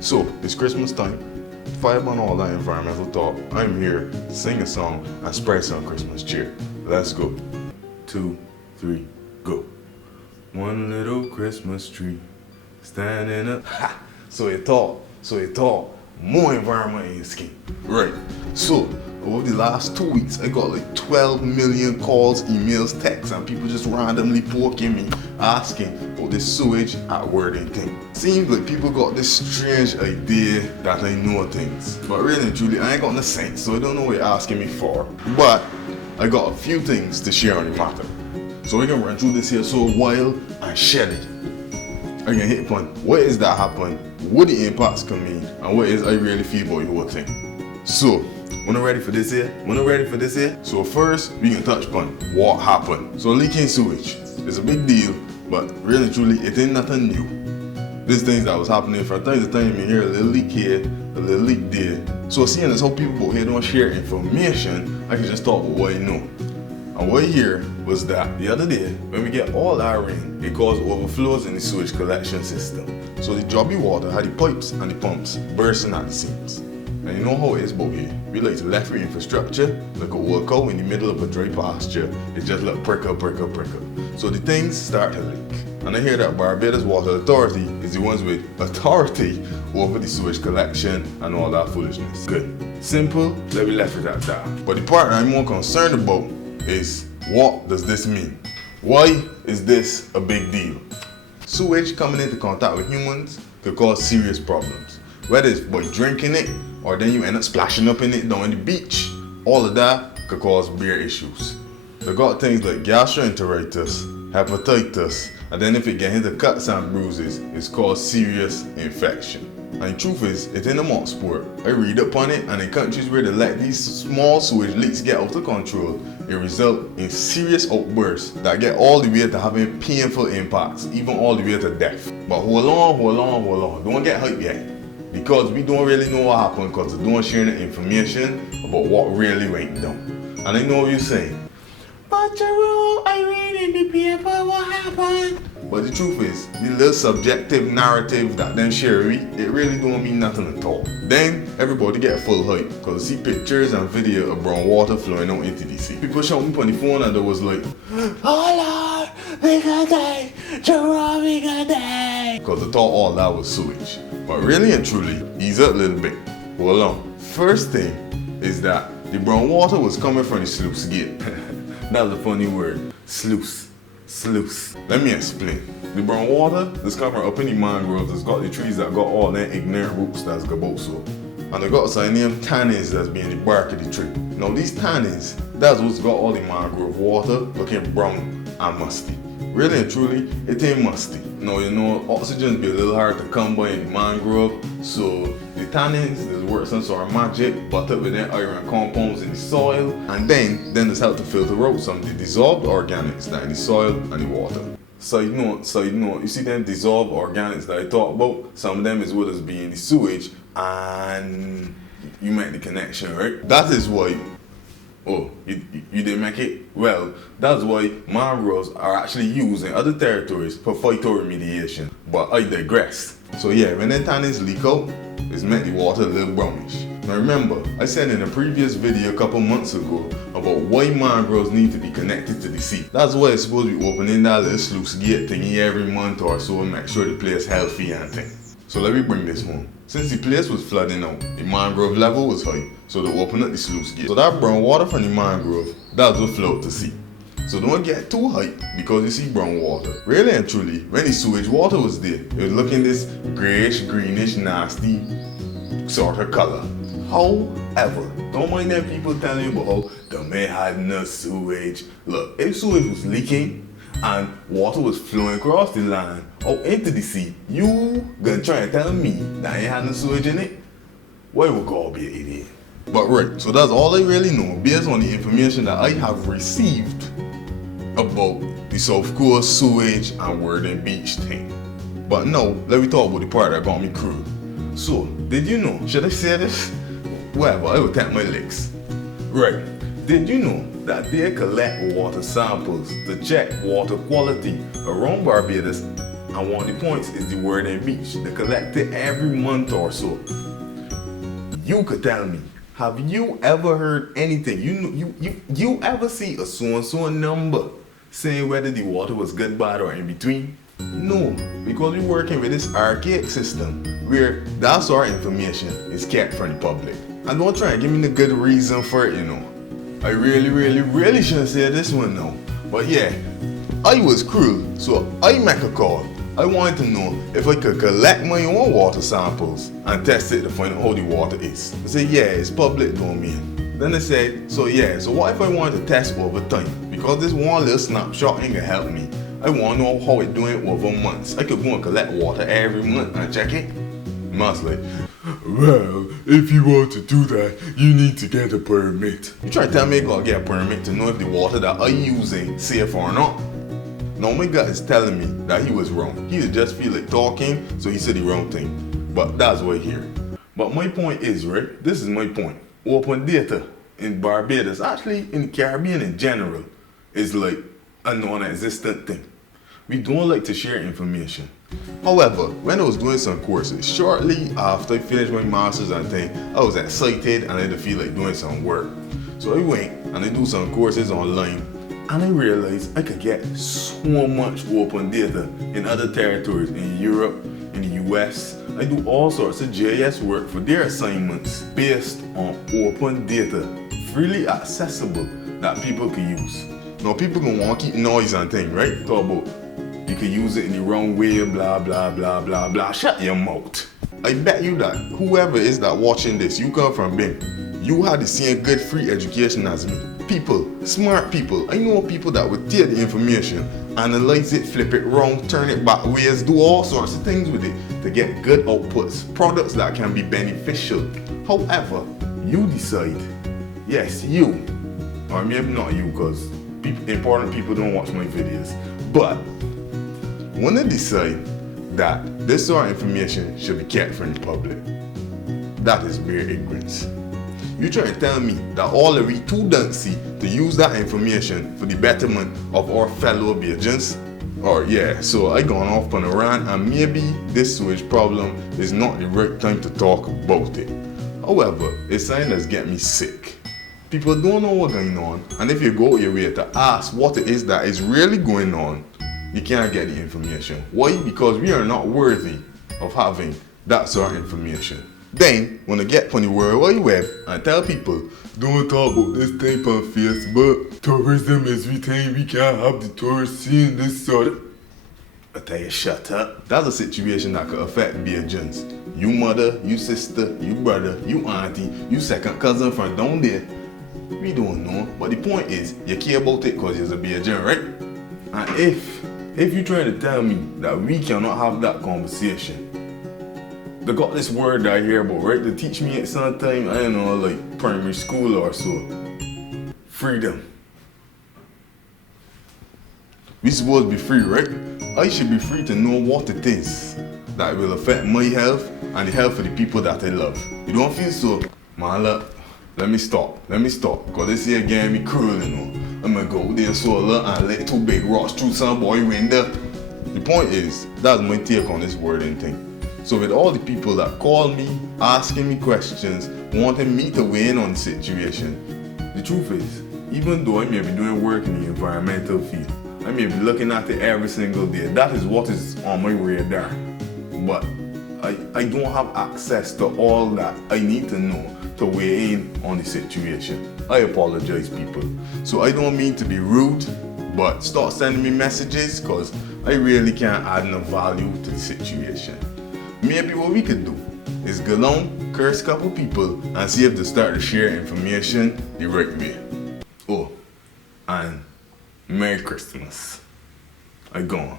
So, it's Christmas time. Vibe on all that environmental talk. I'm here to sing a song and spread some Christmas cheer. Let's go. 2, 3, go. One little Christmas tree standing up. Ha! So you thought. More environment in your skin. Right. So, over the last 2 weeks, I got like 12 million calls, emails, texts, and people just randomly poking me, asking about this sewage at Worthing thing. Seems like people got this strange idea that I know things. But really and truly, I ain't got no sense, so I don't know what you're asking me for. But I got a few things to share on the matter. So we can run through this here so while and share it. I can hit upon what is that happen, what the impacts can mean, and what is I really feel about the whole thing. So, when I'm ready for this here? So first, we can touch upon what happened. So leaking sewage is a big deal, but really truly, it ain't nothing new. These things that was happening from time to time, you hear a little leak here, a little leak there. So seeing as how people out here don't share information, I can just talk about what I know. And what I hear was that the other day, when we get all our rain, it caused overflows in the sewage collection system. So the jobby water had the pipes and the pumps bursting at the seams. And you know how it is about here. We like to left our infrastructure, like a old cow in the middle of a dry pasture. It just like prick up. So the things start to leak. And I hear that Barbados Water Authority is the ones with authority over the sewage collection and all that foolishness. Good. Simple, let me left it at that. But the part I'm more concerned about is, what does this mean? Why is this a big deal? Sewage coming into contact with humans could cause serious problems. Whether it's by drinking it, or then you end up splashing up in it down the beach. All of that could cause beer issues. They got things like gastroenteritis, hepatitis, and then if it gets into cuts and bruises, it's caused serious infection. And the truth is, it's in the mock sport. I read up on it, and in countries where they let these small sewage leaks get out of control, it results in serious outbursts that get all the way to having painful impacts, even all the way to death. But hold on, don't get hyped yet. Because we don't really know what happened, because they don't share the information about what really went down. And I know what you're saying, but Jerome, I read in the paper what happened. But the truth is, the little subjective narrative that them share, it really don't mean nothing at all. Then everybody get full hype because they see pictures and video of brown water flowing out into the sea. People shouting on the phone and they was like, "Oh Lord, we gonna die, Jerome, we gonna die." Because they thought all that was sewage. But really and truly, ease up a little bit. Hold on. First thing is that the brown water was coming from the sluice gate. That's a funny word. Sluice. Let me explain. The brown water that's coming up in the mangroves, it's got the trees that got all them ignorant roots that's about so. And they got some named tannins that's being the bark of the tree. Now these tannins, that's what's got all the mangrove water looking brown and musty. Really and truly, it ain't musty. Now you know, oxygen be a little hard to come by in the mangrove, so the tannins is work some sort of magic, but up with them iron compounds in the soil, and then this help to filter out some of the dissolved organics that in the soil and the water. Side note, you see them dissolved organics that I talk about, some of them is what is being the sewage, and you make the connection, right? That is why, oh, you didn't make it? Well, that's why mangroves are actually used in other territories for phytoremediation. But I digress. So yeah, when the tannins leak out, it's make the water a little brownish. Now remember, I said in a previous video a couple months ago about why mangroves need to be connected to the sea. That's why it's supposed to be opening that little sluice gate thingy every month or so and make sure the place healthy and things. So let me bring this home. Since the place was flooding out, the mangrove level was high, so they opened up the sluice gate. So that brown water from the mangrove, that's what flowed to sea. So don't get too hyped because you see brown water. Really and truly, when the sewage water was there, it was looking this grayish, greenish, nasty sort of color. However, don't mind them people telling you about how the man had no sewage. Look, if sewage was leaking and water was flowing across the land or into the sea, you gonna try and tell me that ain't had no sewage in it? Why would God be an idiot? But right, so that's all I really know based on the information that I have received about the South Coast sewage and Worthing Beach thing. But now, let me talk about the part that got me crude. So, did you know, should I say this? Whatever, I will tap my legs. Right, did you know that they collect water samples to check water quality around Barbados And one of the points is the word and beach. They collect it every month or so. You could tell me, have you ever heard anything? You ever see a so-and-so number saying whether the water was good, bad, or in between? No, because we're working with this archaic system where that sort of information is kept from the public. And don't try and give me the good reason for it, you know. I really shouldn't say this one now. But yeah, I was cruel, so I make a call. I wanted to know if I could collect my own water samples and test it to find out how the water is. I said, yeah, it's public domain. Then they said, so what if I wanted to test over time? Because this one little snapshot ain't gonna help me. I want to know how it's doing over months. I could go and collect water every month and check it. And I was like, well, if you want to do that, you need to get a permit. You trying to tell me I gotta get a permit to know if the water that I'm using safe or not? Now my gut is telling me that he was wrong. He just feel like talking, so he said the wrong thing. But that's what I hear. But my point is, right, this is my point. Open data in Barbados, actually in the Caribbean in general, is like a non-existent thing. We don't like to share information. However, when I was doing some courses, shortly after I finished my masters and thing, I was excited and I didn't feel like doing some work. So I went and I do some courses online, and I realized I could get so much open data in other territories, in Europe, in the US. I do all sorts of GIS work for their assignments based on open data, freely accessible, that people can use. Now people can want to keep noise and thing, right? Talk about you can use it in the wrong way, blah blah blah blah blah. Shut your mouth. I bet you that whoever is that watching this, you come from Bing. You had the same good free education as me. People, smart people. I know people that would take the information, analyze it, flip it wrong, turn it back ways, do all sorts of things with it to get good outputs, products that can be beneficial. However, you decide, yes, you, or maybe not you, because important people don't watch my videos, but when they decide that this sort of information should be kept from the public, that is mere ignorance. You trying to tell me that all of we too don't see to use that information for the betterment of our fellow Bajans? Or yeah, so I gone off on a rant, and maybe this sewage problem is not the right time to talk about it. However, it's something that's getting me sick. People don't know what's going on, and if you go your way to ask what it is that is really going on, you can't get the information. Why? Because we are not worthy of having that sort of information. Then, when I get on the World Wide Web and tell people, don't talk about this thing on Facebook, tourism is we think we can't have the tourists seeing this sort of... I tell you, shut up. That's a situation that could affect Bajans. You mother, you sister, you brother, you auntie, you second cousin from down there. We don't know, but the point is, you care about it because you're a Bajan, right? And if you're trying to tell me that we cannot have that conversation, they got this word that I hear about, right? They teach me at some time, I don't know, like primary school or so. Freedom. We supposed to be free, right? I should be free to know what it is that will affect my health and the health of the people that I love. You don't feel so? Man, look, let me stop, because this here getting me cruel, you know. I'm gonna go there so and let two big rocks through some boy window. The point is, that's my take on this wording thing. So with all the people that call me, asking me questions, wanting me to weigh in on the situation, the truth is, even though I may be doing work in the environmental field, I may be looking at it every single day, that is what is on my radar. But I don't have access to all that I need to know to weigh in on the situation. I apologize, people. So I don't mean to be rude, but start sending me messages because I really can't add no value to the situation. Maybe what we could do is go on, curse a couple people, and see if they start to share information the right way. Oh, and Merry Christmas. I gone.